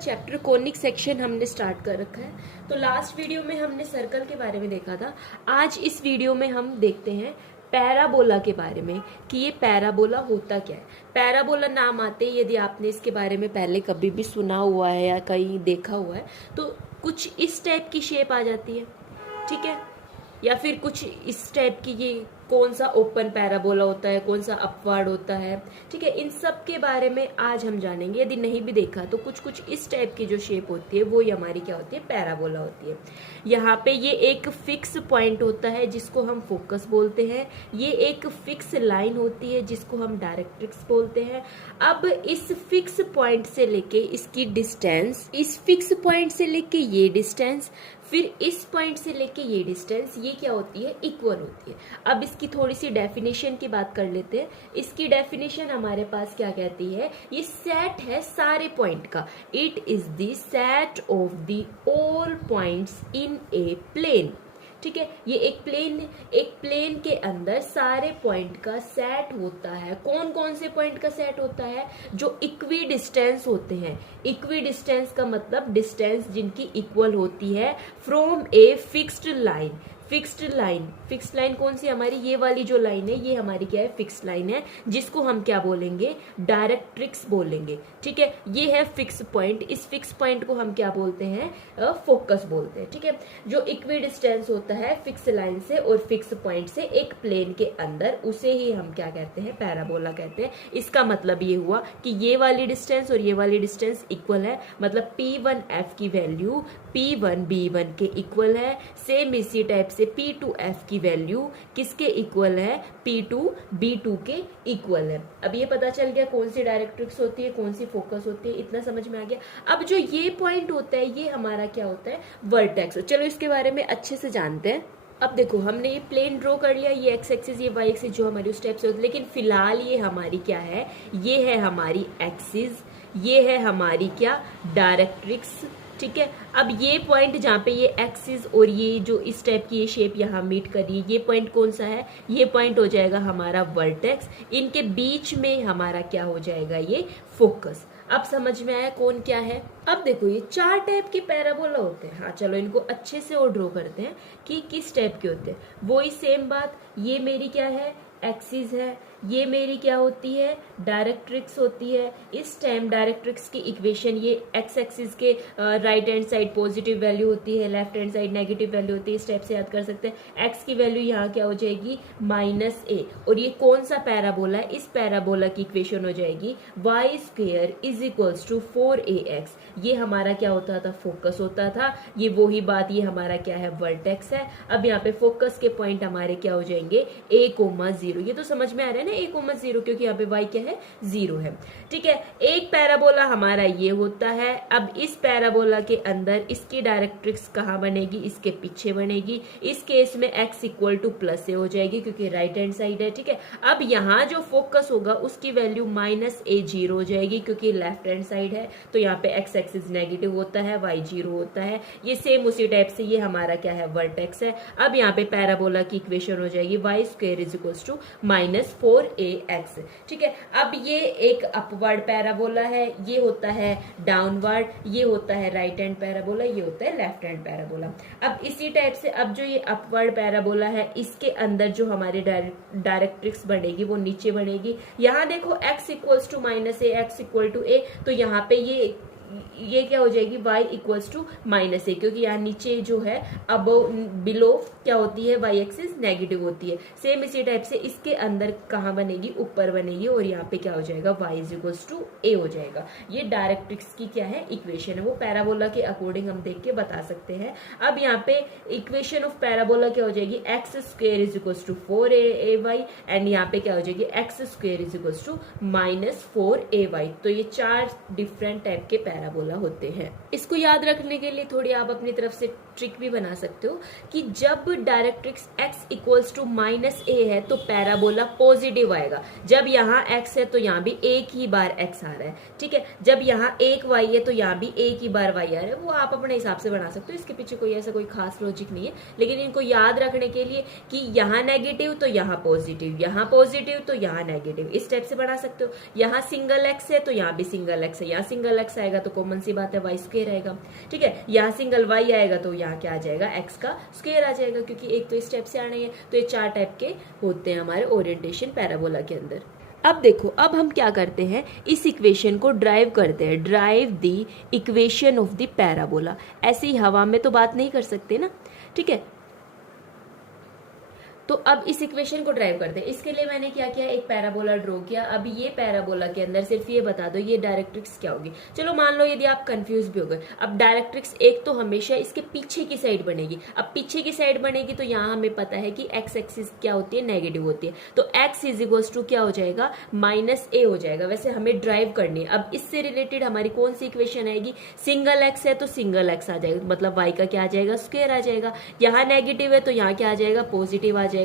Chapter conic section हमने start कर रखा है। तो लास्ट वीडियो में हमने सर्कल के बारे में देखा था। आज इस वीडियो में हम देखते हैं पैराबोला के बारे में कि ये पैराबोला होता क्या है। पैराबोला नाम आते ही यदि आपने इसके बारे में पहले कभी भी सुना हुआ है या कहीं देखा हुआ है तो कुछ इस टाइप की शेप आ जाती है, ठीक है, या फिर कुछ इस टाइप की, ये कौन सा ओपन पैराबोला होता है, कौन सा अपवर्ड होता है, ठीक है, इन सब के बारे में आज हम जानेंगे। यदि नहीं भी देखा तो कुछ कुछ इस टाइप की जो शेप होती है वो हमारी क्या होती है, पैराबोला होती है। यहाँ पे ये एक फिक्स पॉइंट होता है जिसको हम फोकस बोलते हैं। ये एक फिक्स लाइन होती है जिसको हम डायरेक्ट्रिक्स बोलते हैं। अब इस फिक्स पॉइंट से लेके इसकी डिस्टेंस, इस फिक्स पॉइंट से लेके ये डिस्टेंस, फिर इस पॉइंट से लेके ये डिस्टेंस, ये क्या होती है, इक्वल होती है। अब इसकी थोड़ी सी डेफिनेशन की बात कर लेते हैं। इसकी डेफिनेशन हमारे पास क्या कहती है, ये सेट है सारे पॉइंट का। It is the set of the all points in a plane, ठीक है। ये एक प्लेन के अंदर सारे पॉइंट का सेट होता है। कौन कौन से पॉइंट का सेट होता है, जो इक्वी डिस्टेंस होते हैं। इक्वी डिस्टेंस का मतलब डिस्टेंस जिनकी इक्वल होती है from a fixed line. Fixed line कौन सी, हमारी ये वाली जो लाइन है ये हमारी क्या है, फिक्स लाइन है, जिसको हम क्या बोलेंगे, डायरेक्ट्रिक्स बोलेंगे, ठीक है। ये है फिक्स पॉइंट। इस फिक्स पॉइंट को हम क्या बोलते हैं, फोकस बोलते हैं, ठीक है। जो इक्वी डिस्टेंस होता है फिक्स लाइन से और फिक्स पॉइंट से एक प्लेन के अंदर, उसे ही हम क्या कहते हैं, पैराबोला कहते हैं। इसका मतलब ये हुआ कि ये वाली डिस्टेंस और ये वाली डिस्टेंस इक्वल है, मतलब P1F की वैल्यू P1B1 के इक्वल है। सेम इसी टाइप से P2F की वैल्यू किसके इक्वल है, P2B2 के इक्वल है। अब ये पता चल गया कौन सी डायरेक्ट्रिक्स होती है, कौन सी फोकस होती है, इतना समझ में आ गया। अब जो ये पॉइंट होता है ये हमारा क्या होता है, वर्टेक्स। चलो इसके बारे में अच्छे से जानते हैं। अब देखो हमने ये प्लेन ड्रॉ कर लिया, ये एक्स एक्सिस, ये वाई एक्सिस जो हमारी उस टाइप से होती है, लेकिन फिलहाल ये हमारी क्या है, ये है हमारी एक्सिस, ये है हमारी क्या, डायरेक्ट्रिक्स, ठीक है। अब ये पॉइंट जहाँ पे ये एक्सिस और ये जो इस टाइप की ये शेप यहाँ मीट कर रही है, ये पॉइंट कौन सा है, ये पॉइंट हो जाएगा हमारा वर्टेक्स। इनके बीच में हमारा क्या हो जाएगा, ये फोकस। अब समझ में आया कौन क्या है। अब देखो ये चार टाइप के पैराबोला होते हैं। हाँ चलो इनको अच्छे से और ड्रॉ करते हैं कि किस टाइप के होते हैं। वही सेम बात, ये मेरी क्या है, एक्सिस है, ये मेरी क्या होती है, डायरेक्ट्रिक्स होती है। इस टाइम डायरेक्ट्रिक्स की इक्वेशन, ये एक्स एक्सिस के right hand side positive value होती है, left hand side negative value होती है। इस टाइप से याद कर सकते हैं। एक्स की वैल्यू यहाँ क्या हो जाएगी, -a, और ये कौन सा पैराबोला है, इस पैराबोला की इक्वेशन हो जाएगी y² = 4ax। ये हमारा क्या होता था, फोकस होता था। ये वही बात, ये हमारा क्या है, वर्टेक्स है। अब यहाँ पे फोकस के पॉइंट हमारे क्या हो जाएंगे, a,0। ये तो समझ में आ रहा है ना, a,0, क्योंकि यहाँ पे y क्या है, 0 है, ठीक है। एक पैराबोला हमारा ये होता है। अब इस पैराबोला के अंदर इसकी डायरेक्ट्रिक्स कहाँ बनेगी, इसके पीछे बनेगी। इस केस में x = +a हो जाएगी क्योंकि राइट हैंड साइड है, ठीक है। अब यहाँ जो फोकस होगा उसकी वैल्यू -a0 हो जाएगी क्योंकि लेफ्ट हैंड साइड है। तो यहाँ पे x एक्सिस नेगेटिव होता है, y 0 होता है। ये सेम उसी टाइप से ये हमारा क्या है, वर्टेक्स है। अब यहाँ पे पैराबोला की इक्वेशन हो जाएगी y² = -4ax, ठीक है। अब ये एक अपवर्ड पैराबोला है, ये होता है डाउनवर्ड, ये होता है राइट हैंड पैराबोला, ये होता है लेफ्ट हैंड पैराबोला। अब इसी टाइप से अब जो ये अपवर्ड पैराबोला है इसके अंदर जो हमारी डायरेक्ट्रिक्स बनेगी वो नीचे बनेगी। यहाँ देखो x = -a, x = a, तो यहाँ पे ये क्या हो जाएगी, y = -a, क्योंकि यहाँ नीचे जो है अबव बिलो क्या होती है, y एक्सिस नेगेटिव होती है। सेम इसी टाइप से इसके अंदर कहाँ बनेगी, ऊपर बनेगी, और यहाँ पे क्या हो जाएगा, y = a हो जाएगा। ये डायरेक्ट्रिक्स की क्या है, इक्वेशन है। वो पैराबोला के अकॉर्डिंग हम देख के बता सकते हैं। अब यहाँ पे इक्वेशन ऑफ पैराबोला क्या हो जाएगी, x² = 4ay, एंड यहाँ पे क्या हो जाएगी, x² = -4ay। तो ये चार डिफरेंट टाइप के पैराबोला होते हैं। इसको याद रखने के लिए थोड़ी आप अपनी तरफ से ट्रिक भी बना सकते हो कि जब डायरेक्ट्रिक्स x = -a है तो पैराबोला पॉजिटिव आएगा। जब यहाँ x है तो यहाँ भी एक ही बार x आ रहा है, ठीक है। जब यहाँ एक y है तो यहाँ भी एक ही बार y आ रहा है। वो आप अपने हिसाब से बना सकते हो, इसके पीछे कोई ऐसा कोई खास लॉजिक नहीं है। लेकिन इनको याद रखने के लिए कि यहाँ नेगेटिव तो यहाँ पॉजिटिव, यहाँ पॉजिटिव तो यहाँ नेगेटिव, इस टाइप से बना सकते हो। यहाँ सिंगल x है तो यहाँ भी सिंगल x है, यहाँ सिंगल x आएगा तो कॉमन सी सी बात है y स्क्वायर आएगा। ठीक है, यहाँ सिंगल y आएगा तो यहाँ क्या आ जाएगा, x का स्क्वायर आ जाएगा, क्योंकि एक तो इस टाइप से आना ही है। तो ये 4 टाइप के होते हैं हमारे ओरिएंटेशन पैराबोला के अंदर। अब देखो, अब हम क्या करते हैं, इस इक्वेशन को ड्राइव करते हैं, drive the equation of the parabola. ऐसे ही हवा में तो बात नहीं कर सकते ना, ठीक है। तो अब इस इक्वेशन को ड्राइव करते हैं। इसके लिए मैंने क्या किया, एक पैराबोला ड्रॉ किया। अब ये पैराबोला के अंदर सिर्फ ये बता दो ये डायरेक्ट्रिक्स क्या होगी। चलो मान लो यदि आप कंफ्यूज भी हो गए, अब डायरेक्ट्रिक्स एक तो हमेशा इसके पीछे की साइड बनेगी। अब पीछे की साइड बनेगी तो यहाँ हमें पता है कि एक्स एक्सिस क्या होती है, नेगेटिव होती है। तो एक्स इज इक्वल्स टू क्या हो जाएगा, -a हो जाएगा। वैसे हमें ड्राइव करनी है। अब इससे रिलेटेड हमारी कौन सी इक्वेशन आएगी, सिंगल एक्स है तो सिंगल एक्स आ जाएगा, मतलब वाई का क्या आ जाएगा, स्क्वायर आ जाएगा। यहाँ नेगेटिव है तो यहाँ क्या आ जाएगा, पॉजिटिव आ जाएगा,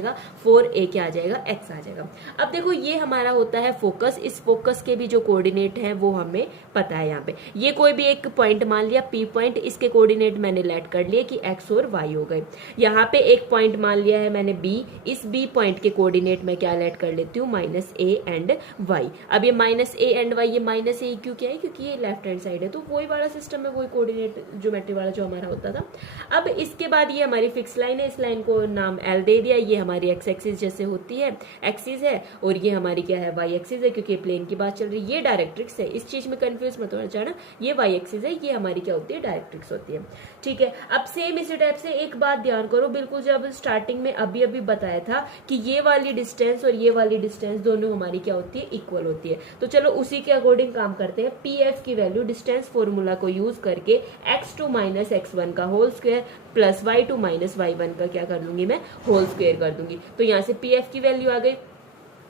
4a क्या आ जाएगा, x आ जाएगा। अब देखो ये हमारा होता है फोकस। इस फोकस के भी जो कोऑर्डिनेट है वो हमें पता है। यहाँ पे ये कोई भी एक पॉइंट मान लिया P पॉइंट, इसके कोऑर्डिनेट मैंने लेट कर लिए कि x और y हो गए। यहाँ पे एक पॉइंट मान लिया है मैंने B, इस B पॉइंट के कोऑर्डिनेट मैं क्या लेट कर लेती हूँ, -a एंड y। अब ये -a एंड y, ये -a क्यों क्या है, क्योंकि ये लेफ्ट हैंड साइड है, तो वही वाला सिस्टम है, वही कोऑर्डिनेट ज्योमेट्री वाला जो हमारा होता था। अब इसके बाद ये हमारी फिक्स लाइन है, इस लाइन को नाम L दे दिया। ये हमारी x एक्सिस जैसे होती है, एक्सिस है, और ये हमारी क्या है, y एक्सिस है, क्योंकि प्लेन की बात चल रही है। ये डायरेक्ट्रिक्स है, इस चीज में कंफ्यूज मत होना चाहना। ये y एक्सिस है, ये हमारी क्या होती है, डायरेक्ट्रिक्स होती है। ठीक है, अब सेम इसी टाइप से एक बात ध्यान करो, बिल्कुल जब स्टार्टिंग में अभी बताया था कि ये वाली डिस्टेंस और ये वाली डिस्टेंस दोनों हमारी क्या होती है, इक्वल होती है। तो चलो उसी के अकॉर्डिंग काम करते हैं। pf की वैल्यू डिस्टेंस फॉर्मूला को यूज करके x2 - x1 का whole square plus y2 - y1 का क्या कर लूंगी मैं, होल स्क्वायर कर दूंगी। तो यहाँ से pf की वैल्यू आ गई।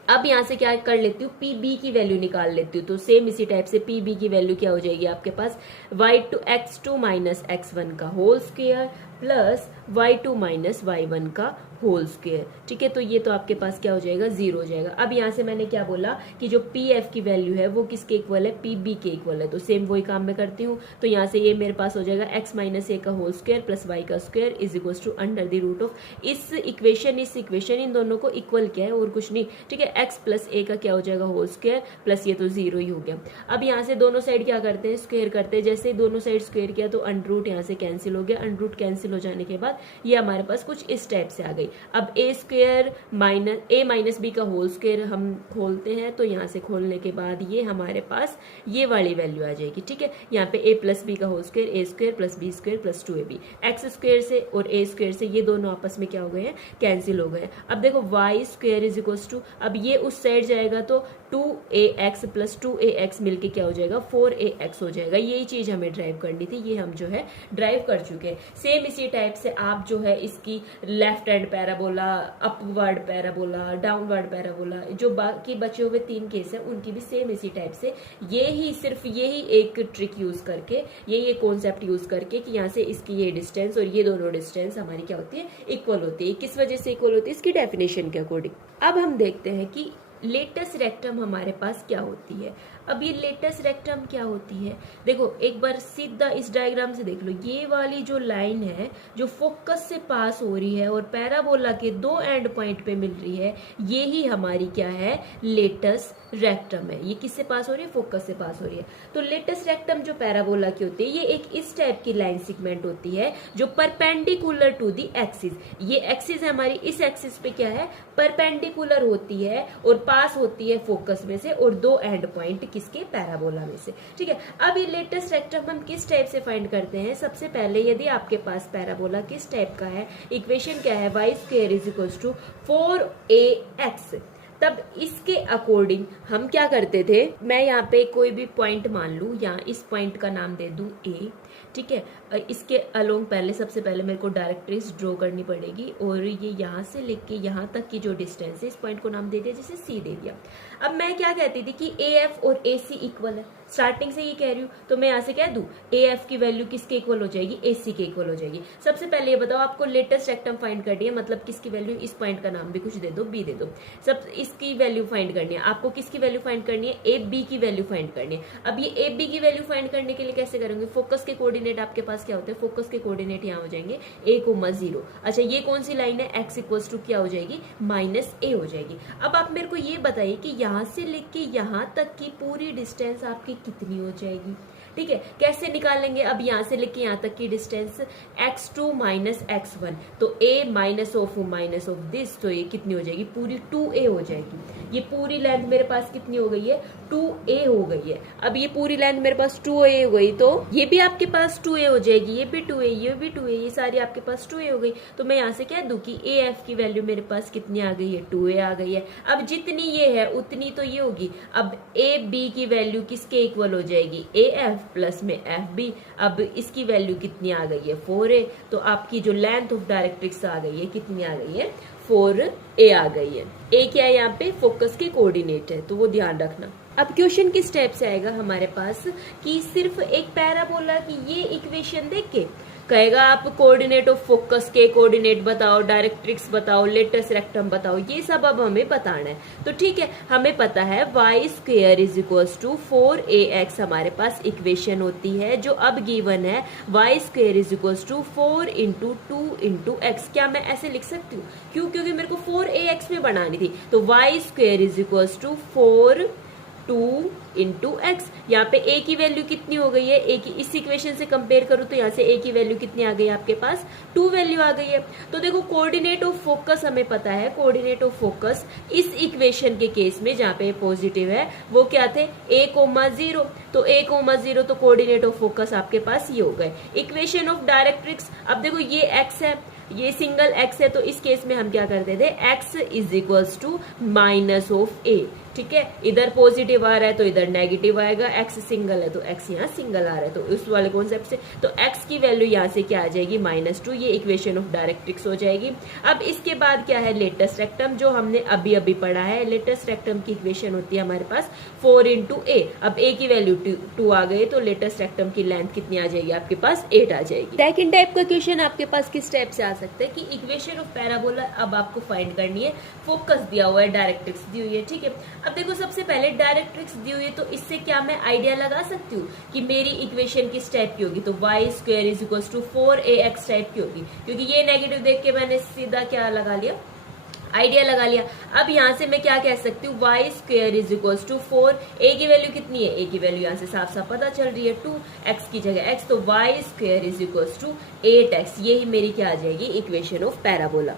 अब यहाँ से क्या कर लेती हूँ, pb की वैल्यू निकाल लेती हूँ। तो सेम इसी टाइप से pb की वैल्यू क्या हो जाएगी आपके पास, x2 - x1 का whole square plus y2 - y1 का होल स्क्वायर। ठीक है, तो ये तो आपके पास क्या हो जाएगा, 0 हो जाएगा। अब यहाँ से मैंने क्या बोला कि जो pf की वैल्यू है वो किसके इक्वल है, pb के इक्वल है। तो सेम वही काम मैं करती हूँ। तो यहाँ से ये मेरे पास हो जाएगा x - a का होल स्क्वायर प्लस y का square is equal to under the root of, इस इक्वेशन इन दोनों को इक्वल किया है और कुछ नहीं। ठीक है, x प्लस a का क्या हो जाएगा, होल स्क्वायर प्लस ये तो 0 ही हो गया। अब यहाँ से दोनों साइड क्या करते हैं, स्क्वायर करते हैं। जैसे ही दोनों साइड स्क्वायर किया तो अंडर रूट यहाँ से कैंसिल हो गया। अंडर रूट कैंसिल हो जाने के बाद ये हमारे पास कुछ इस टाइप से आ गई। अब a स्क्वायर - b का होल स्क्वायर हम खोलते हैं, तो यहाँ से खोलने के बाद ये हमारे पास ये वाली वैल्यू आ जाएगी। ठीक है, यहाँ पे a प्लस बी का whole square, a square plus b square plus 2ab, x square से और a स्क्वायर से ये दोनों आपस में क्या हो गए हैं, कैंसिल हो गए हैं। अब देखो y square is equal to, अब ये उस साइड जाएगा तो 2ax प्लस 2ax मिलके क्या हो जाएगा, 4ax हो जाएगा। यही चीज हमें ड्राइव करनी थी, ये हम जो है ड्राइव कर चुके हैं। सेम इसी टाइप से आप जो है इसकी left hand parabola, upward parabola, downward parabola, जो बाकी बचे हुए 3 केस है उनकी भी सेम इसी टाइप से सिर्फ यही एक ट्रिक यूज करके, यही एक कॉन्सेप्ट यूज करके कि यहाँ से इसकी ये डिस्टेंस और ये दोनों डिस्टेंस हमारी क्या होती है, इक्वल होती है। किस वजह से इक्वल होती है, इसकी डेफिनेशन के अकॉर्डिंग। अब हम देखते हैं कि लेटस रेक्टम हमारे पास क्या होती है। अब ये लेटस रेक्टम क्या होती है, देखो एक बार सीधा इस डायग्राम से देख लो। ये वाली जो लाइन है जो फोकस से पास हो रही है और पैराबोला के 2 एंड पॉइंट पे मिल रही है, ये ही हमारी क्या है, लेटस रेक्टम है। ये किससे पास हो रही है, फोकस से पास हो रही है। तो लेटस रेक्टम जो पैराबोला की होती है, ये एक इस टाइप की लाइन सेगमेंट होती है जो परपेंडिकुलर टू दी एक्सिस, ये एक्सिस है हमारी, इस एक्सिस पे क्या है, परपेंडिकुलर होती है और पास होती है फोकस में से और 2 एंड पॉइंट किसके, पैराबोला में से। ठीक है, अब ये लेटस रेक्टम हम किस टाइप से फाइंड करते हैं, सबसे पहले यदि आपके पास पैराबोला किस टाइप का है, इक्वेशन क्या है, y square is equal to 4ax, तब इसके अकॉर्डिंग हम क्या करते थे, मैं यहाँ पे कोई भी पॉइंट मान लूं, यहाँ इस पॉइंट का नाम दे दूं a। ठीक है, इसके अलोंग सबसे पहले मेरे को डायरेक्ट्रिक्स ड्रॉ करनी पड़ेगी और ये यहाँ से लेके यहाँ तक की जो डिस्टेंस है, इस पॉइंट को नाम दे दिया जैसे C दे दिया। अब मैं क्या कहती थी कि AF और AC इक्वल है, स्टार्टिंग से ये कह रही हूँ, तो मैं यहाँ से कह दूं AF की वैल्यू किसके इक्वल हो जाएगी, AC के इक्वल हो जाएगी। सबसे पहले ये बताओ आपको लेटेस्ट रेक्टम फाइंड करनी है, मतलब किसकी वैल्यू, इस पॉइंट का नाम भी कुछ दे दो, B दे दो। सब इसकी वैल्यू फाइंड करनी है आपको, किसकी वैल्यू फाइंड करनी है, AB की वैल्यू फाइंड करनी है। अब ये AB की वैल्यू फाइंड करने के लिए कैसे करेंगे, फोकस के कोऑर्डिनेट आपके पास क्या होते हैं, फोकस के कोऑर्डिनेट यहाँ हो जाएंगे a,0। अच्छा ये कौन सी लाइन है, x इक्वल्स टू क्या हो जाएगी, -a हो जाएगी। अब आप मेरे को ये बताइए कि यहाँ से लेके यहाँ तक की पूरी डिस्टेंस आपकी कितनी हो जाएगी। ठीक है, कैसे निकालेंगे? अब यहाँ से लेके यहाँ तक की डिस्टेंस x2 माइनस x1, तो a माइनस ऑफ दिस, तो ये कितनी हो जाएगी? पूरी 2a हो जाएगी। ये पूरी लेंथ मेरे पास कितनी हो गई है? 2a हो गई है। अब ये पूरी लेंथ मेरे पास 2a हो गई, तो ये भी आपके पास 2a हो जाएगी, ये भी 2a, ये भी 2a, ये सारी आपके पास 2a हो गई। तो मैं यहाँ से कह दूं कि af की वैल्यू मेरे पास कितनी आ गई है? 2a आ गई है। अब जितनी ये है उतनी तो ये होगी। अब ab की वैल्यू किसके इक्वल हो जाएगी? af प्लस में fb। अब इसकी वैल्यू कितनी आ गई है? 4a। तो आपकी जो लेंथ ऑफ डायरेक्ट्रिक्स आ गई है, कितनी आ गई है? 4a आ गई है। a क्या है? यहाँ पे फोकस के कोऑर्डिनेट है, तो वो ध्यान रखना। अब क्वेश्चन किस टाइप से आएगा हमारे पास कि सिर्फ एक पैराबोला की ये इक्वेशन देख के कहेगा आप कोऑर्डिनेट ऑफ फोकस के कोऑर्डिनेट बताओ, डायरेक्ट्रिक्स बताओ, लेटस रेक्टम बताओ, ये सब अब हमें बताना है। तो ठीक है, हमें पता है y square is equals to 4ax हमारे पास इक्वेशन होती है, जो अब गिवन है y square is equals to 4 into 2 into x. क्या मैं ऐसे लिख सकती हूँ? क्यों? क्योंकि मेरे को 4ax में बनानी थी। तो y square is equals to 4 2 into x. यहाँ पे a की वैल्यू कितनी हो गई है? a की इस इक्वेशन से कंपेयर करूँ तो यहाँ से a की वैल्यू कितनी आ गई? आपके पास 2 वैल्यू आ गई है। तो देखो कोऑर्डिनेट ऑफ फोकस हमें पता है, कोऑर्डिनेट ऑफ फोकस इस इक्वेशन के केस में जहाँ पे पॉजिटिव है वो क्या थे? a,0। तो a,0 तो कोऑर्डिनेट ऑफ फोकस आपके पास ये हो गए। इक्वेशन ऑफ डायरेक्ट्रिक्स, अब देखो ये x है, ये सिंगल x है, तो इस केस में हम क्या करते थे? x is equals to minus of a। ठीक है, इधर पॉजिटिव आ रहा है तो इधर नेगेटिव आएगा, x सिंगल है तो x यहाँ सिंगल आ रहा है, तो उस वाले कॉन्सेप्ट से तो x की वैल्यू यहाँ से क्या आ जाएगी? -2। ये इक्वेशन ऑफ डायरेक्ट्रिक्स हो जाएगी। अब इसके बाद क्या है? लेटस रेक्टम, जो हमने अभी अभी पढ़ा है। लेटस रेक्टम की इक्वेशन होती है हमारे पास 4 इंटू a। अब a की वैल्यू 2 आ गई, तो लेटस रेक्टम की लेंथ कितनी आ जाएगी? आपके पास 8 आ जाएगी। सेकंड टाइप का क्वेश्चन आपके पास किस टाइप से आ सकता है कि इक्वेशन ऑफ पैराबोला अब आपको फाइंड करनी है, फोकस दिया हुआ है, डायरेक्ट्रिक्स दी हुई है। ठीक है, अब देखो सबसे पहले डायरेक्ट्रिक्स दी हुई है, तो इससे क्या मैं आइडिया लगा सकती हूँ कि मेरी इक्वेशन किस टाइप की होगी? तो y square is equal to 4ax type की होगी, क्योंकि ये नेगेटिव देख के मैंने सीधा क्या लगा लिया? आइडिया लगा लिया। अब यहाँ से मैं क्या कह सकती हूँ? y square is equal to 4, a की वैल्यू कितनी है? a की वैल्यू यहाँ से साफ साफ पता चल रही है 2, x की जगह x, तो y square is equal to 8x। यही मेरी क्या आ जाएगी? Equation of parabola.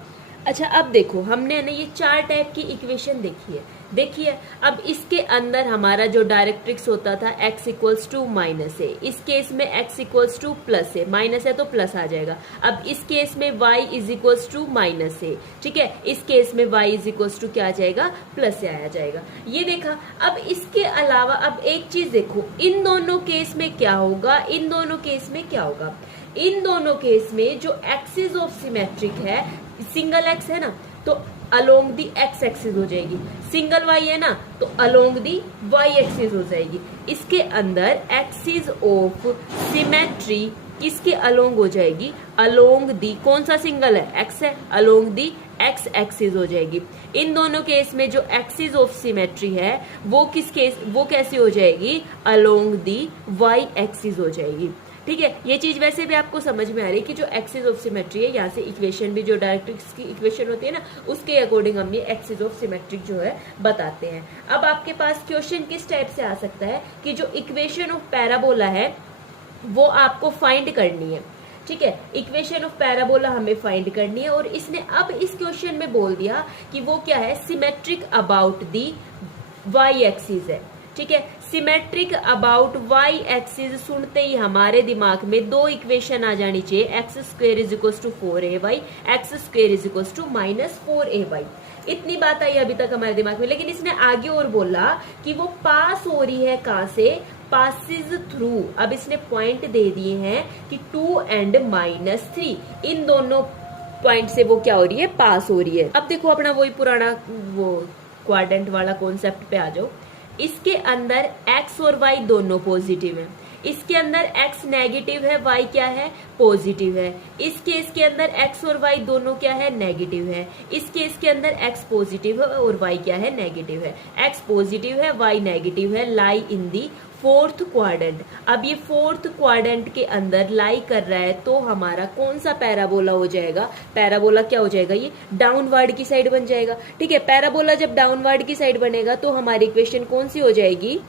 अच्छा, अब देखो हमने ना ये 4 टाइप की इक्वेशन देखी है। देखिए, अब इसके अंदर हमारा जो डायरेक्ट्रिक्स होता था x इक्वल्स टू माइनस ए, इस केस में x इक्वल्स टू प्लस ए, माइनस है तो प्लस आ जाएगा। अब इस केस में y is equals to minus a, ठीक है, इस केस में y इज इक्वल्स टू क्या आ जाएगा? प्लस ए आ जाएगा। ये देखा। अब इसके अलावा अब एक चीज देखो, इन दोनों केस में क्या होगा? इन दोनों केस में क्या होगा? इन दोनों केस में जो एक्सिस ऑफ सिमेट्रिक है, सिंगल x है ना, तो अलोंग दी x एक्सिस हो जाएगी, सिंगल y है ना, तो अलोंग दी y एक्सिस हो जाएगी। इसके अंदर एक्सिस ऑफ सिमेट्री किसके अलोंग हो जाएगी? अलोंग दी, कौन सा सिंगल है? x है, अलोंग दी x एक्सिस हो जाएगी। इन दोनों केस में जो एक्सिस ऑफ सिमेट्री है वो किस केस, वो कैसे हो जाएगी? अलोंग दी y एक्सिस हो जाएगी। ठीक है, ये चीज वैसे भी आपको समझ में आ रही है कि जो एक्सिस ऑफ सिमेट्री है, यहाँ से इक्वेशन भी जो डायरेक्ट्रिक्स की इक्वेशन होती है ना, उसके अकॉर्डिंग हम ये एक्सिस ऑफ सिमेट्रिक जो है बताते हैं। अब आपके पास क्वेश्चन किस टाइप से आ सकता है कि जो इक्वेशन ऑफ पैराबोला है वो आपको फाइंड करनी है। ठीक है, इक्वेशन ऑफ पैराबोला हमें फाइंड करनी है, और इसने अब इस क्वेश्चन में बोल दिया कि वो क्या है? Symmetric about the y axis है। ठीक है, सिमेट्रिक अबाउट y एक्सिस सुनते ही हमारे दिमाग में 2 इक्वेशन आ जानी चाहिए, x square is equal to 4ay, x square is equal to -4ay। इतनी बात आई अभी तक हमारे दिमाग में, लेकिन इसने आगे और बोला कि वो पास हो रही है कहां से? Passes through. अब इसने पॉइंट दे दिए हैं कि 2 एंड -3, इन दोनों पॉइंट से वो क्या हो रही है? पास हो रही है। अब देखो अपना वही पुराना वो क्वाड्रेंट वाला कॉन्सेप्ट पे आ जाओ। इसके अंदर x और y दोनों पॉजिटिव है, इसके अंदर x नेगेटिव है, y क्या है? पॉजिटिव है। इस केस के अंदर x और y दोनों क्या है? नेगेटिव है। इस केस के अंदर x पॉजिटिव है और y क्या है? नेगेटिव है। x पॉजिटिव है, y नेगेटिव है, लाई इन दी 4th क्वाड्रेंट। अब ये 4th क्वाड्रेंट के अंदर लाई कर रहा है, तो हमारा कौन सा पैराबोला हो जाएगा? पैराबोला क्या हो जाएगा? ये डाउनवर्ड की साइड बन जाएगा। ठीक है, पैराबोला जब डाउनवर्ड की साइड बनेगा तो हमारी इक्वेशन कौन सी हो जाएगी?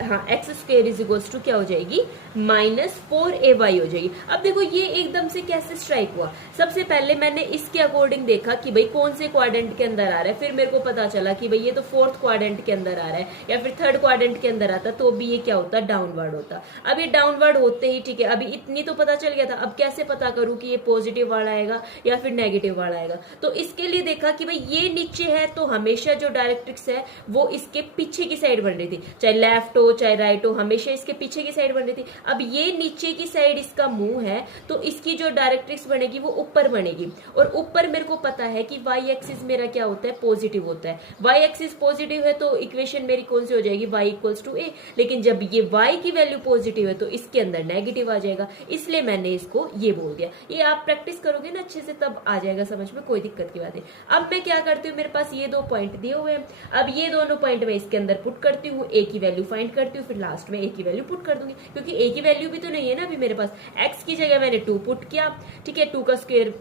हाँ x square is equals to क्या हो जाएगी -4ay हो जाएगी। अब देखो ये एकदम से कैसे स्ट्राइक हुआ, सबसे पहले मैंने इसके अकॉर्डिंग देखा कि भाई कौन से क्वाड्रेंट के अंदर आ रहा है, फिर मेरे को पता चला कि भाई ये तो फोर्थ क्वाड्रेंट के अंदर आ रहा है या फिर थर्ड क्वाड्रेंट के अंदर आता तो भी ये क्या होता डाउनवर्ड होता। अब ये डाउनवर्ड होते ही ठीक है, अभी इतनी तो पता चल गया था, अब कैसे पता करूं कि ये पॉजिटिव वाला आएगा या फिर नेगेटिव वाला आएगा। तो इसके लिए देखा कि भाई ये नीचे है तो हमेशा जो डायरेक्ट्रिक्स है वो इसके पीछे की साइड बन रही थी, चाहे लेफ्ट हो चाहे राइट हो, हमेशा इसके पीछे की साइड बन रही थी। अब ये नीचे की साइड इसका मुंह है तो इसकी जो डायरेक्ट्रिक्स बनेगी वो ऊपर बनेगी, और ऊपर मेरे को पता है कि वाई एक्सिस मेरा क्या होता है पॉजिटिव होता है। वाई एक्सिस पॉजिटिव है तो इक्वेशन मेरी कौन सी हो जाएगी y इक्वल्स टू ए, लेकिन जब ये y की वैल्यू पॉजिटिव है तो इसके अंदर नेगेटिव आ जाएगा, इसलिए मैंने इसको ये बोल दिया। ये आप प्रैक्टिस करोगे ना अच्छे से तब आ जाएगा समझ में, कोई दिक्कत की बात नहीं। अब मैं क्या करती हूँ, मेरे पास ये 2 पॉइंट दिए हुए हैं, अब ये दोनों पॉइंट मैं इसके अंदर पुट करती हूँ, ए की वैल्यू फाइंड करती हूँ, फिर लास्ट में ए की वैल्यू पुट कर दूंगी, क्योंकि ए की वैल्यू भी तो नहीं है ना अभी मेरे पास। एक्स की जगह मैंने 2 पुट किया, ठीक है, 2 का स्क्वायर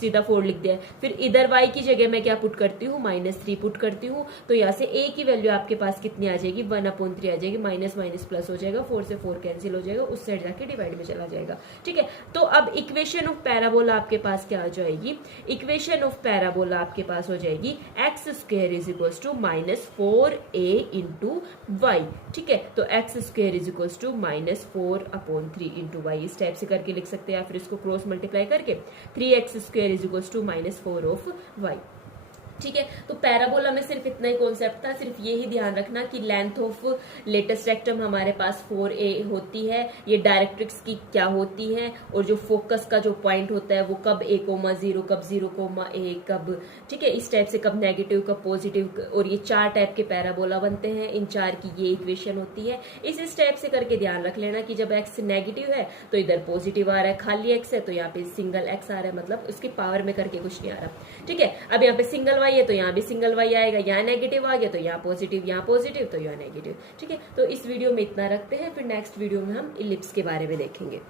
सीधा 4 लिख दिया। फिर इधर y की जगह मैं क्या पुट करती हूँ -3 पुट करती हूँ, तो यहाँ से a की वैल्यू आपके पास कितनी आ जाएगी 1/3 आ जाएगी, माइनस माइनस प्लस हो जाएगा, 4 से 4 कैंसिल हो जाएगा, उस साइड जाके डिवाइड में चला जाएगा। ठीक है, तो अब इक्वेशन ऑफ पैराबोला आपके पास क्या आ जाएगी, इक्वेशन ऑफ पैराबोला आपके पास हो जाएगी x square is equals to -4a into y. ठीक है, तो x square is equals to -4/3 into y, इस टाइप से करके लिख सकते हैं, या फिर इसको क्रॉस मल्टीप्लाई करके 3x square is equals to -4 of y. ठीक है, तो पैराबोला में सिर्फ इतना ही कॉन्सेप्ट था, सिर्फ ये ही ध्यान रखना कि लेंथ ऑफ लेटेस्ट रेक्टम हमारे पास 4a होती है, ये डायरेक्ट्रिक्स की क्या होती है, और जो फोकस का जो पॉइंट होता है वो कब a,0 कब 0,a कब, ठीक है, इस टाइप से कब नेगेटिव कब पॉजिटिव, और ये 4 टाइप के पैराबोला बनते हैं, इन 4 की ये इक्वेशन होती है। इस टाइप से करके ध्यान रख लेना कि जब x नेगेटिव है तो इधर पॉजिटिव आ रहा है, खाली x है तो यहाँ पे सिंगल x आ रहा है, मतलब उसकी पावर में करके कुछ नहीं आ रहा। ठीक है, अब यहाँ पे सिंगल y है तो यहाँ भी सिंगल y आएगा, यहाँ नेगेटिव आ गया तो यहाँ पॉजिटिव तो यहाँ नेगेटिव। ठीक है, तो इस वीडियो में इतना रखते हैं, फिर नेक्स्ट वीडियो में हम इलिप्स के बारे में देखेंगे।